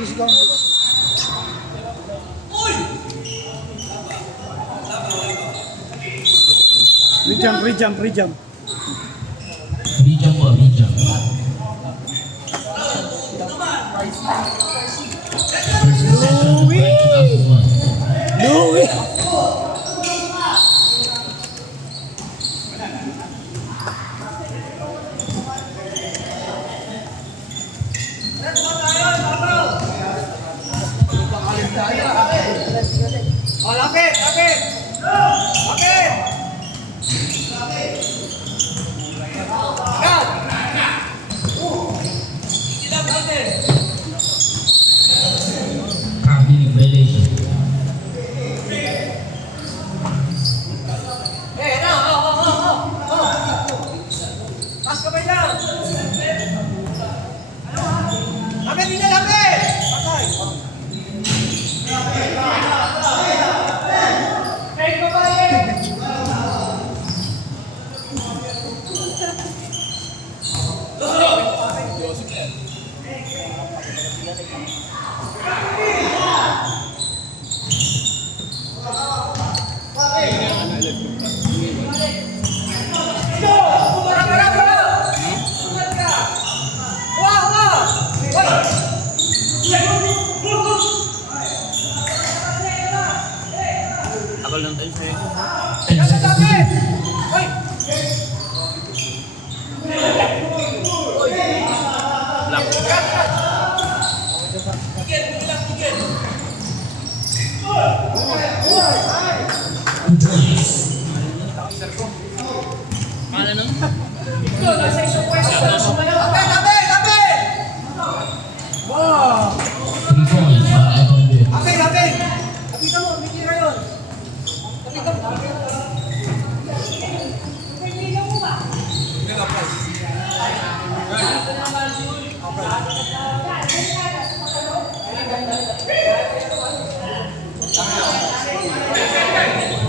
Rejump. Rejump po, rejump. Louie! Oh, lapit! Copy violation. Mas kamay lang! Lapit din na, lapit! Patay! Hey, babae! Abal lang tayo sa'yo. 10 seconds to shoot. Good points. Mahal nun? Wow! 3 points para FMB. Lapit! Lapit mo, may tira yun! Lapit mo!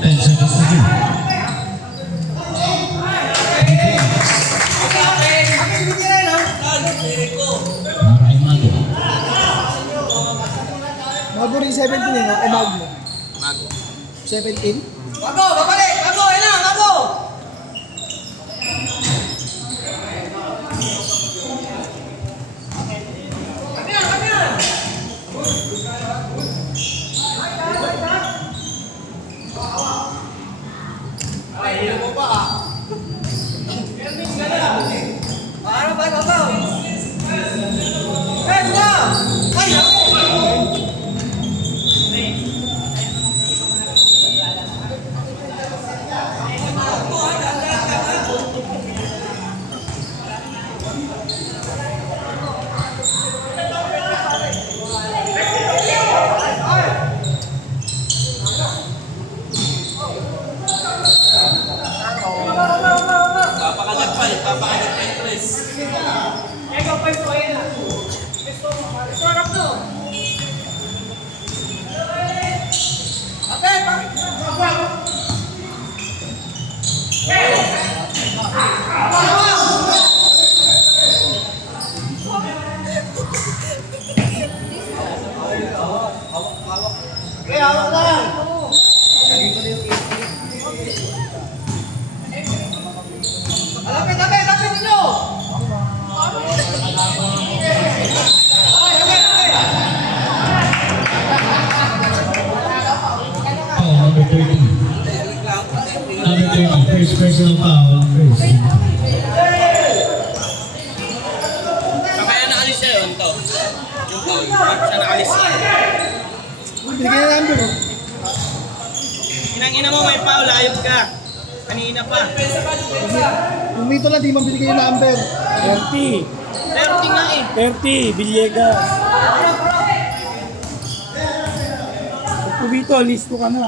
Ten seconds to shoot. Para Imago. Mago rin 17 eh, no? O Mago? Mago. 17? Bago! Babalik! Bago! Yan na! Bago! Ano ba? Bago! Eh, buka! Ay! Papakagat pa yung Chris. Ikaw pa yung soya na. Sarap to. Ate, hawak na. Lapit nyo! Foul number 13. Number 13, first personal foul, Chris. Kaya naalis siya yun to. Yung foul. Bakit siya naalis siya? Binigyan na number, oh. Inang-ina mo, may foul. Ayop ka. Kanina pa. Kung dito lang, di mo binigyan yung number. 30. 30 nga eh. 30, Villegas. Pag kumito, listo ka na.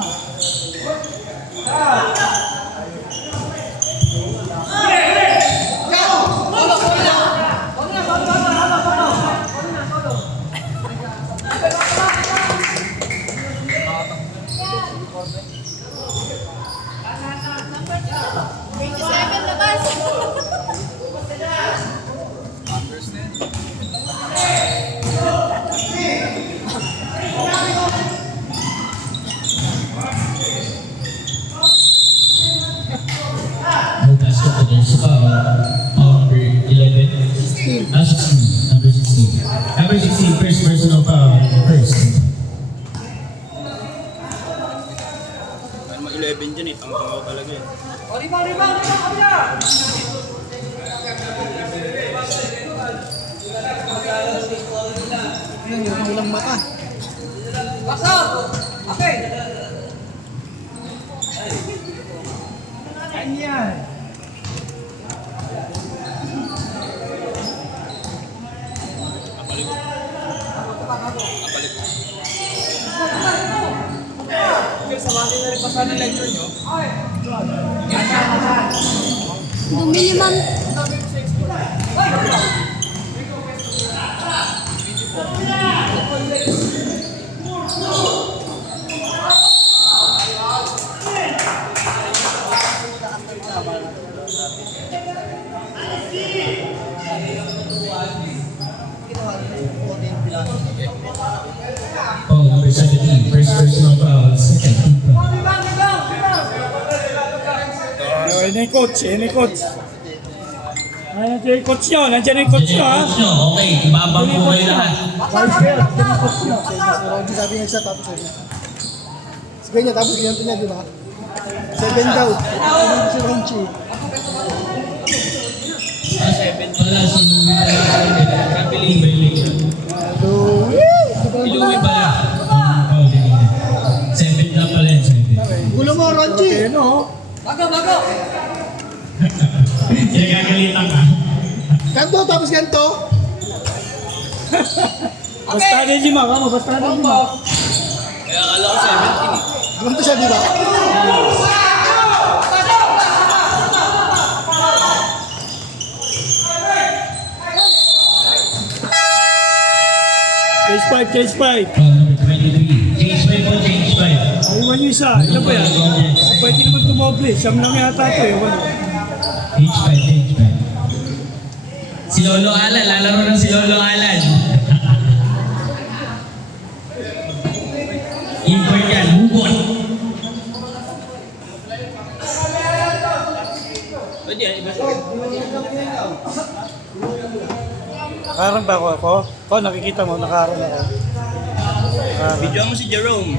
first personal foul. First. Ano mga 11 dyan eh. Tanga-tanga talaga eh. O, rebound, kabila! Yan, yung walang mata. Pasok! Okay! Ganyan! Kapalit. Kapalit. Sa mga nilaripasan ng lecture nyo, Bumili man. Foul number 17. First personal foul. Second team foul. Yan yung coach, Nandiyan yung coach nyo, Okay, ibabang po kayo lahat. Vice fair. Yan yung coach niya. Si Roger sabi niya isa, tapos sabi niya. Sabi niya, tapos ganyan niya, di ba? 7 daw. Ano si Ronchi? Wala si Traffic violation. Ilumi pala. Foul din yun. 7 na pala yun. 7. Gulo mo, Ronchi! Bago! Kaya gagalitan ka. Kanto, tapos ganto. Basta na lima, basta na lima. Kaya akala ko 17 eh. Ganto siya, di ba? Change 5. Foul number 23. Change 5 po, change 5. Aywan nyo isa, ilan ba yan? Pwede naman tumoble, siyam lang yata ito eh. Change 5. Si Lolo Alan, lalaro ng si Lolo Alan. Import yan, hugot. Pwede yan, iba siya. Nakaharang ba ako? Ako, nakikita mo, nakaharang ako. Video mo si Jerome.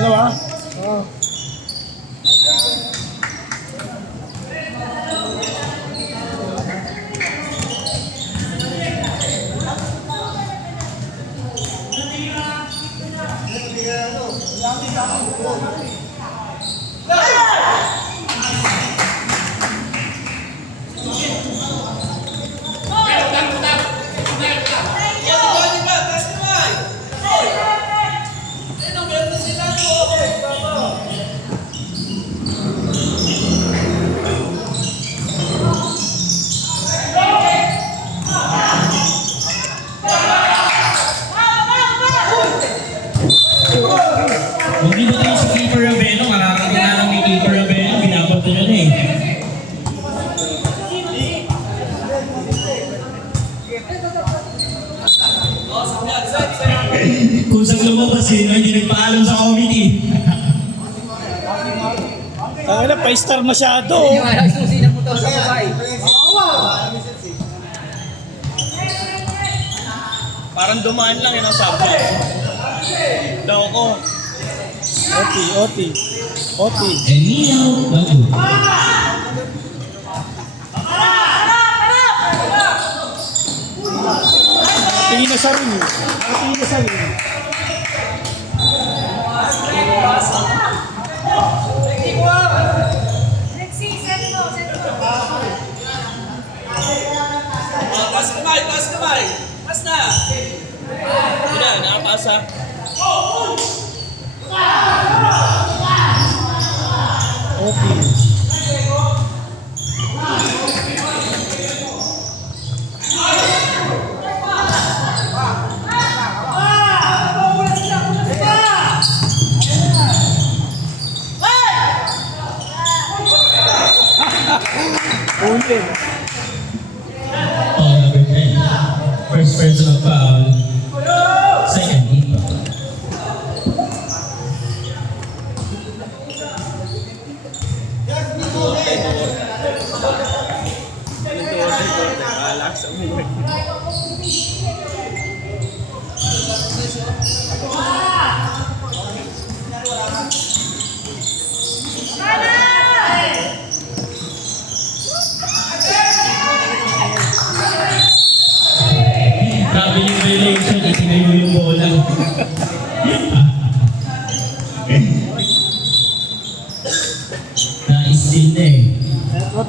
Dalawa? Oo. Hindi ba tayo sa keeper Raveno? Makakarating na lang ni keeper Raveno. Binabat na yun eh. Kung saan lumabas eh, hindi nagpaalam sa committee. Tangina, 5-star masyado. Parang dumaan lang yun ang subject. Daw ko. OT. Emilio Bagu. Tingin na sa ring. Pas na! Hindi na, nakataas ha. Ulit. Foul number 10.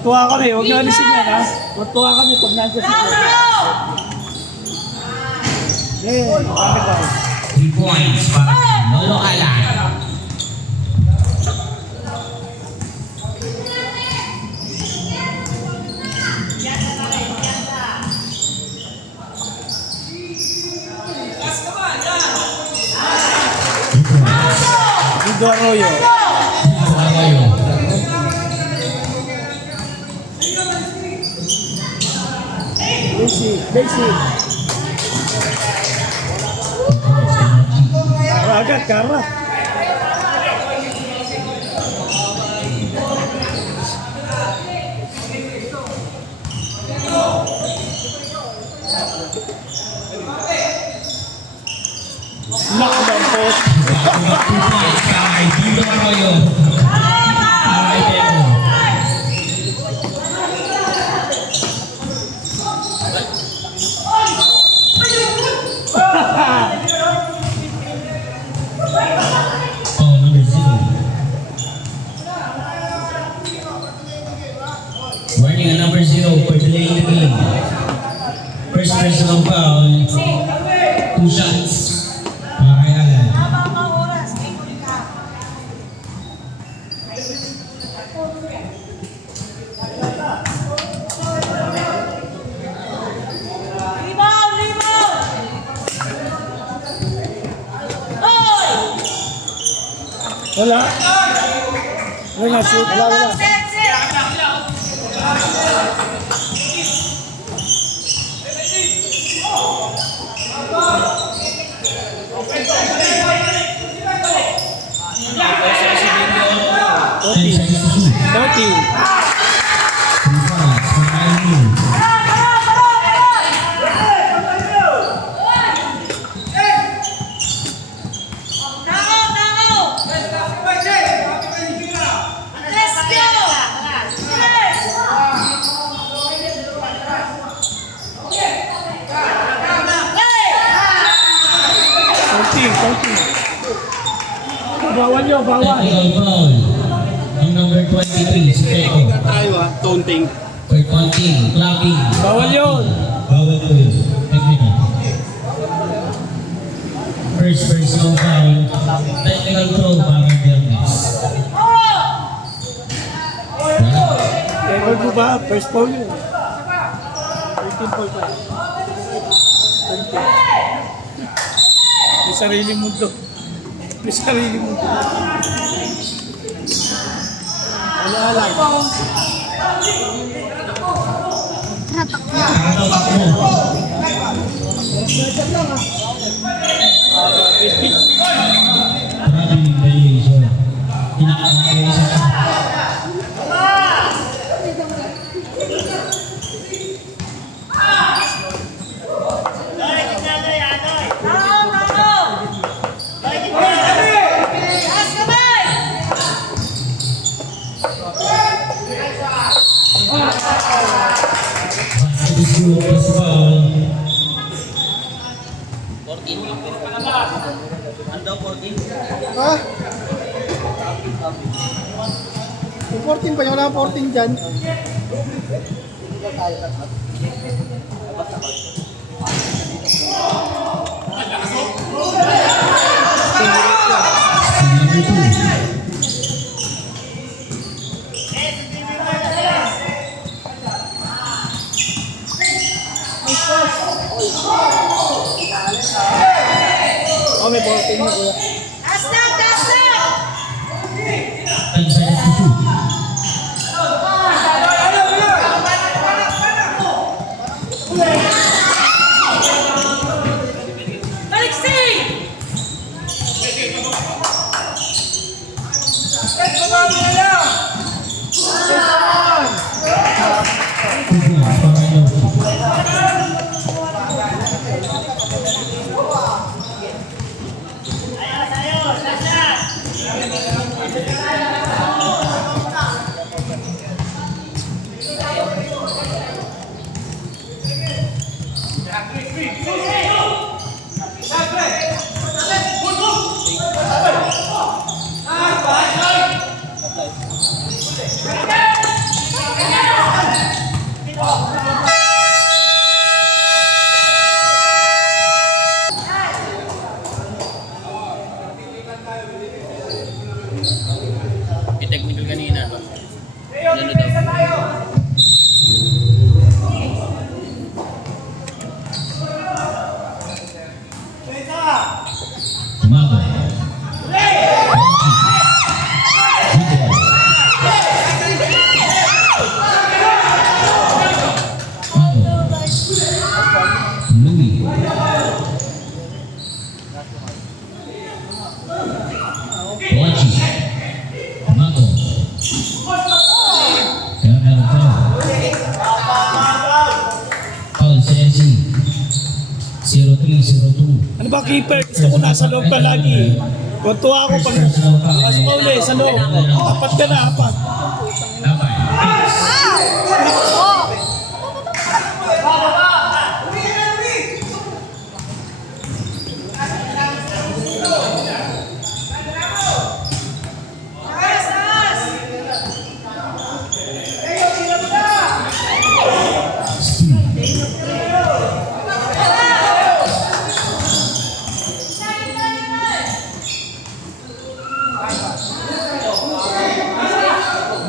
Tuwa kami, huwag nyo alisin yan ha. Tuwa kami pag nandiyan si Kuya. Yeah, ano ba? 3 points para kay Lolo Alan. Lido Arroyo. Arroyo. Basic. Agad, kara. Knock ng post. 2 points para kay Lido Arroyo. Para kay Temo. Foul number 0. Warning on number 0 for delaying the game. First personal foul. 2 shots. Para kay Alan. Wala. Wala, shoot. Wala. Ten seconds to shoot. 30. 3 fouls for IMU. Bawal nyo, bawal. Technical foul. Ang number 23, si Teko. Tayo ha, taunting. For taunting, clapping. Bawal yun. Bawal po yun. Technical. First personal foul. Technical throw para kay Bernes. Wala. Table mo ba? First foul yun. 13 foul pa. 20. May sariling mundo. May sariling mundo. Ala-ala. Nakatapak mo. Maraming violation. Tinakakaya isa sa Basket plus foul. 14. Ano daw 14? Ha? Yung 14 pa, wala 14 dyan. Number 2. Oh, may 14 na kuya. 10 seconds to shoot. Mago. Louis. Wachi. Mago. Kaya meron foul. Foul si NC. 0-3, 0-2. Ano ba keeper? Gusto ko nasa loob ka lagi. Tuwa ako pag pasok ka uli sa loob. Apat ka na, apat. Dapat.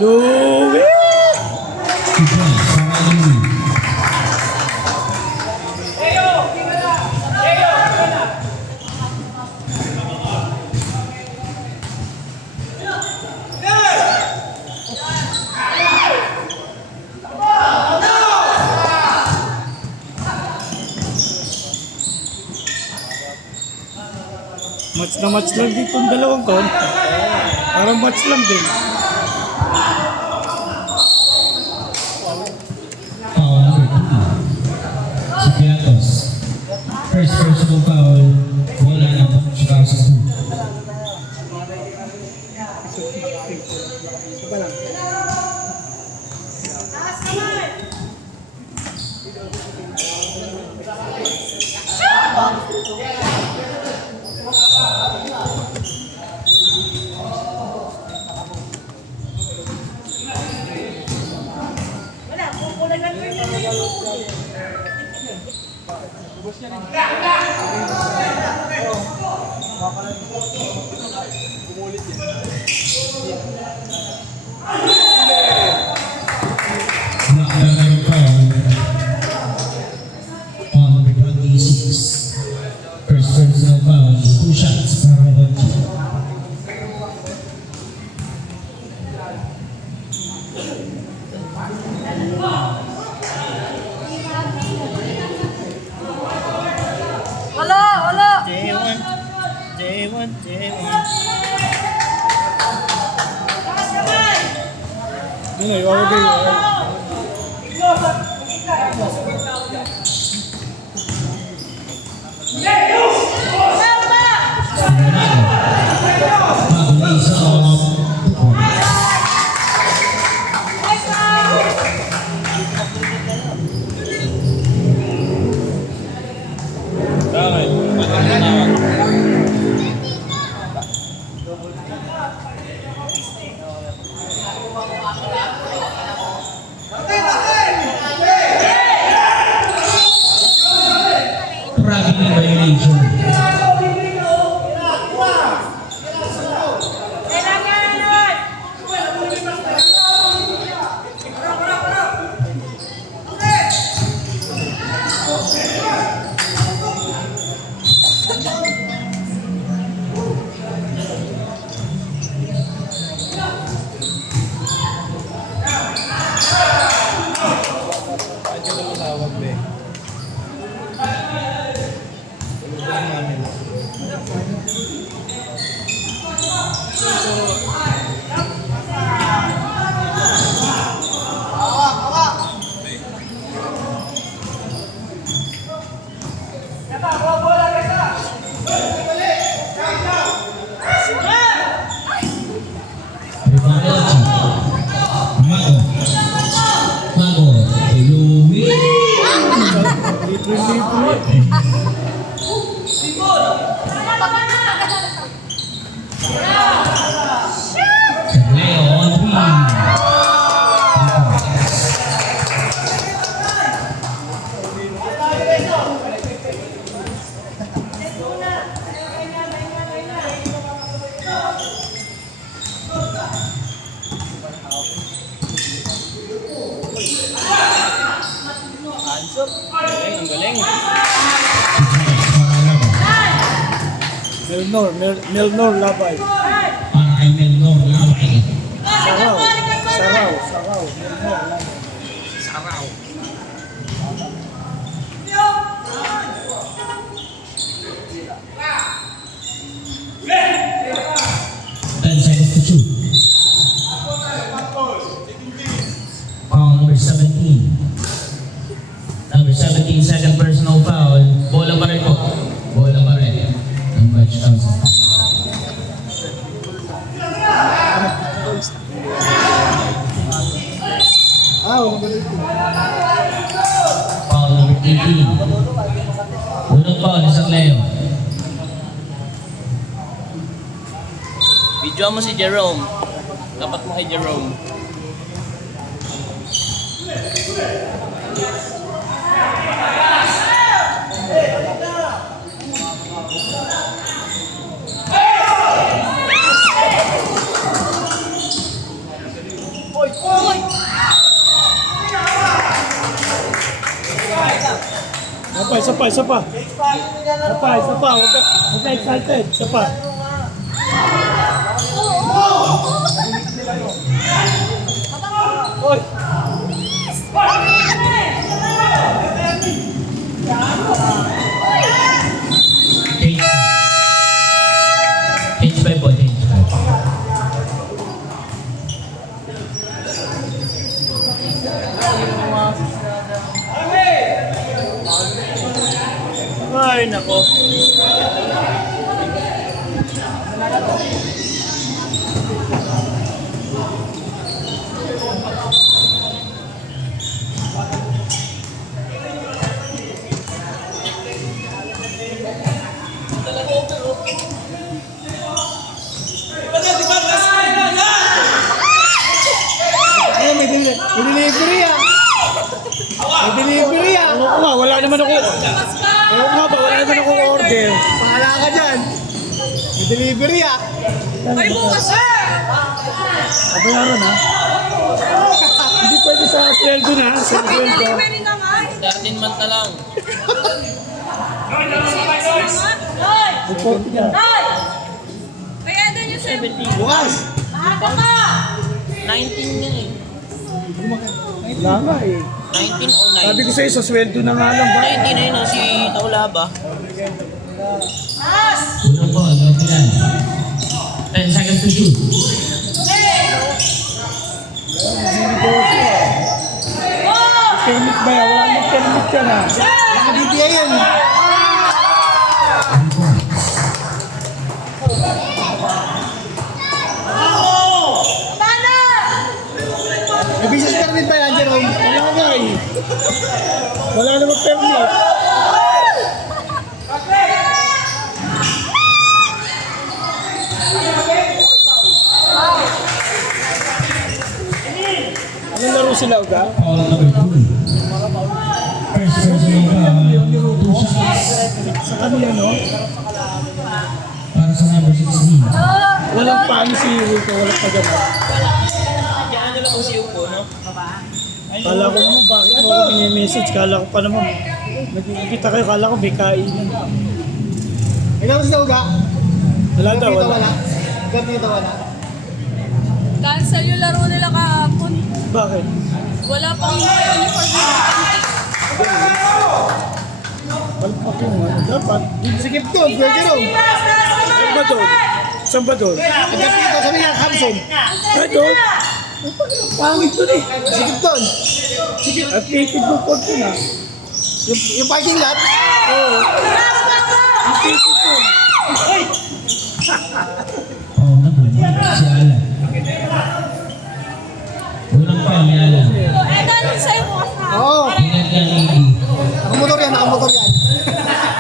Louis! 2 points para Louis. Match na match lang dito ang dalawang to. Parang match lang din. Foul number 2. Si Piatos. First personal foul. Wala na po siya sa 2. Isa lang. Another foul. Foul number 26. First personal foul. 2 shots para Wachi. Wala, wala. J1. J1. Yun na, iwawagay mo. Mago na isa off. 2 points. Traveling violation. Louis. Libre-libre. Melnor Labay. Para kay Melnor Labay. Saraw. Melnor Labay. Saraw. 10 seconds to shoot. Foul number 17. Number 17, second personal foul. Bola pa rin po. Bola pa rin. Ang match council. Walang balik. Foul number 18. Unang foul, isang Leo. Video mo si Jerome. Dapat mo kay Jerome. Isa pa. Huwag ka excited. Isa pa. Oy! Change 5 po, change 5. Ay, nako. May delivery ah. May delivery ah. Ano nga, wala naman ako. Ewan nga ba, wala naman ako order. Pahala ka dyan. May delivery ah. Kabayaran ha. Hindi pwede sa sweldo na. Sa sweldo. 13 month na lang. Report niya. Bukas. 19 yan eh. Wala nga eh. 19 o 9. Sabi ko sa'yo, sa sweldo na nga lang ba? 19 na yun oh, si Taulaba. Unang foul, Gavilan. 10 seconds to shoot. Permit ba yan? Wala nang permit yan ha. Nakabibigay yan. May business permit ba yan, Jerome? Wala nga eh. Wala namang permit. Anong laro sila, Uga? Foul number 2. First personal foul, 2 shots. Sa kanila, no? Para sa number 16. Walang paano si Wilco, walang pagama. Kaya ano lang po si Upo, no? Kala ko naman, bakit mo ako mini-message? Kala ko pa naman, nagkikita kayo, kala ko may kainan. Ikaw sa Uga? Wala daw, Dito wala. wala. Dito wala. Cancel yung laro nila kahapon. Bakit? Wala pang uniform na Palpak yung ano, dapat. Sikip to, Jerome. Saan ba doon? Saan ba doon? Agad dito, sabi niya, Hanson. Ay, doon? Pangit doon eh. Sikip to. At painted mo po doon ah. Yung parking lot. Oo. Ang painted doon. Foul number 1, si Alan. Unang foul ni Alan. Eh, dahil sa'yo mo kasi. Oo. Ingat yan, Iggy. Nakamotor yan, nakamotor yan.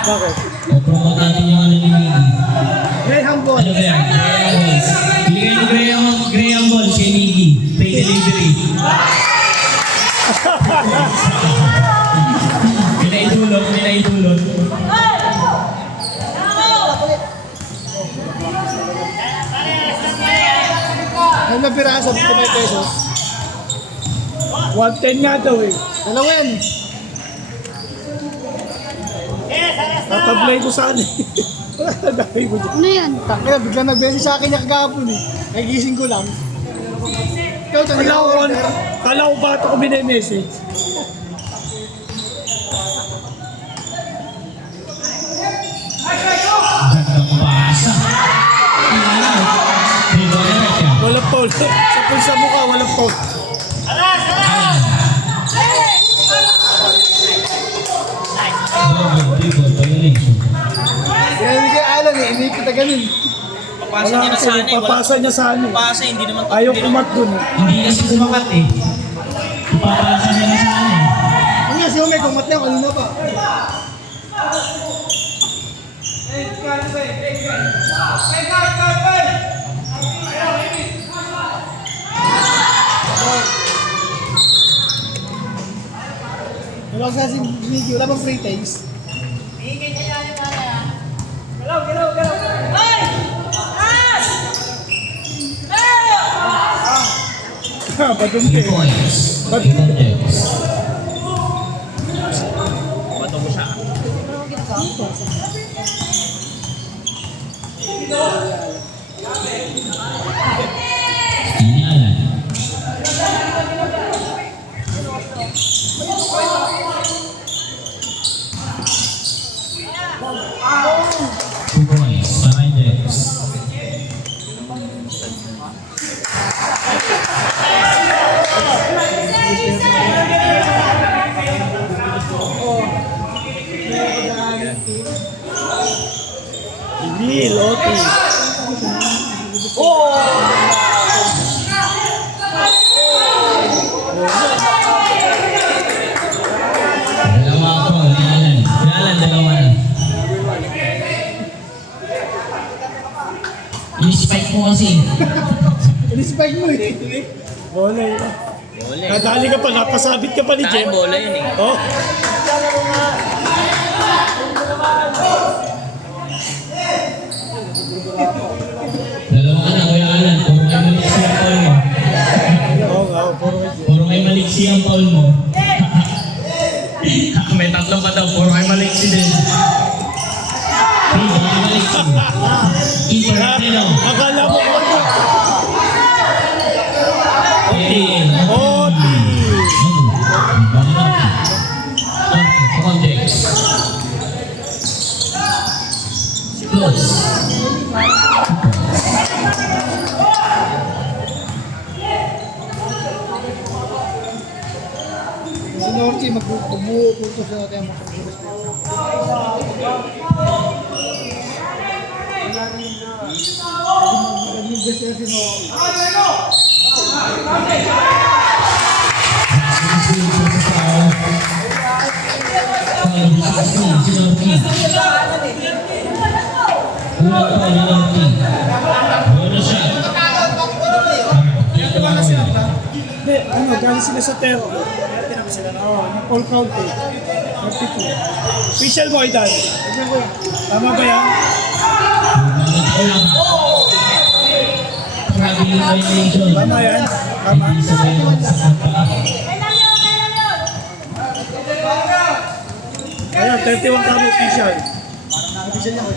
Bakit? O promote natin yung ano ni Iggy. Graham Ball. Ano ba yan? Graham Balls. Bigyan ng Graham Balls kay Iggy. Pay delivery. Pinaidulot. Ay, may piraso, 55 pesos. 110 nga daw eh. Dalawa yan. Tatablay ko sana eh. Dami mo dyan. Ano yan? Kaya biglang nag-message sa akin niya kagapon eh. Ay gising ko lang. Ikaw, sabi Kala ko, ko, order. kala ko bata ko binay-message. Gandang pasa. Dito na siya. Walang foul. Sa pulsa mukha, walang foul. Double violation. Kaya hindi kay Alan eh, inipit na ganun. Papasa niya na sana eh. Wala Papasa niya sa ano. papasa, hindi naman Ayaw hindi kumat dun eh. Hindi kasi kumakat eh. Ipapasa niya na sa akin. Ang nga, siya may kumat niya, kanina pa. Wala ko kasi Miggy, wala bang free taste? Padumpi. 3 points. Ibang Jex. Bato mo siya. Inyalan. Two points. Para Jex. Hindi, Loti. Dalawa ako. Inyalan. Inyalan, dalawa na. Ini-spike mo kasi. Respect mo eh. Bola yun. Bola eh. Nadali ka pa, napasabit ka pa ni Sa akin, Jem. bola yun eh. Oh, Dalawa ka na, Kuya Alan. Puro kayo maliksi ang call mo. oo nga, puro ka dyan. Puro kayo maliksi ang call mo. May tatlo pa daw. Puro kayo maliksi din. Hey, baka maliksi. Keeper natin o. Akala mo ko na. Hey, Oti. Context. Close. Si Norchi, magbubuo po ito sa natin ang makapag-respect. Naging best player si Norchi. Hindi, ano, galing sila sa Tero. Oo, yung full count eh. 32. Official mo, Idan. Tignan ko yan. Tama ba yan? Tama yan? Tama? Ayan, 31 kami official.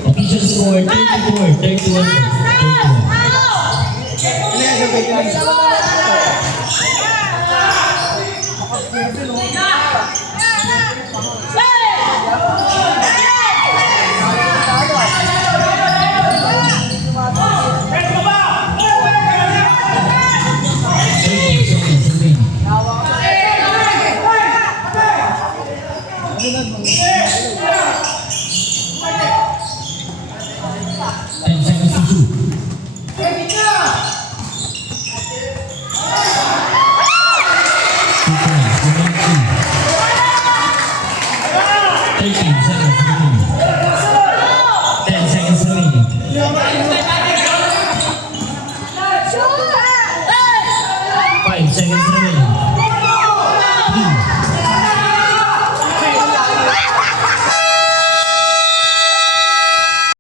Official score 34, 31. Ano yan, sabay ka lang.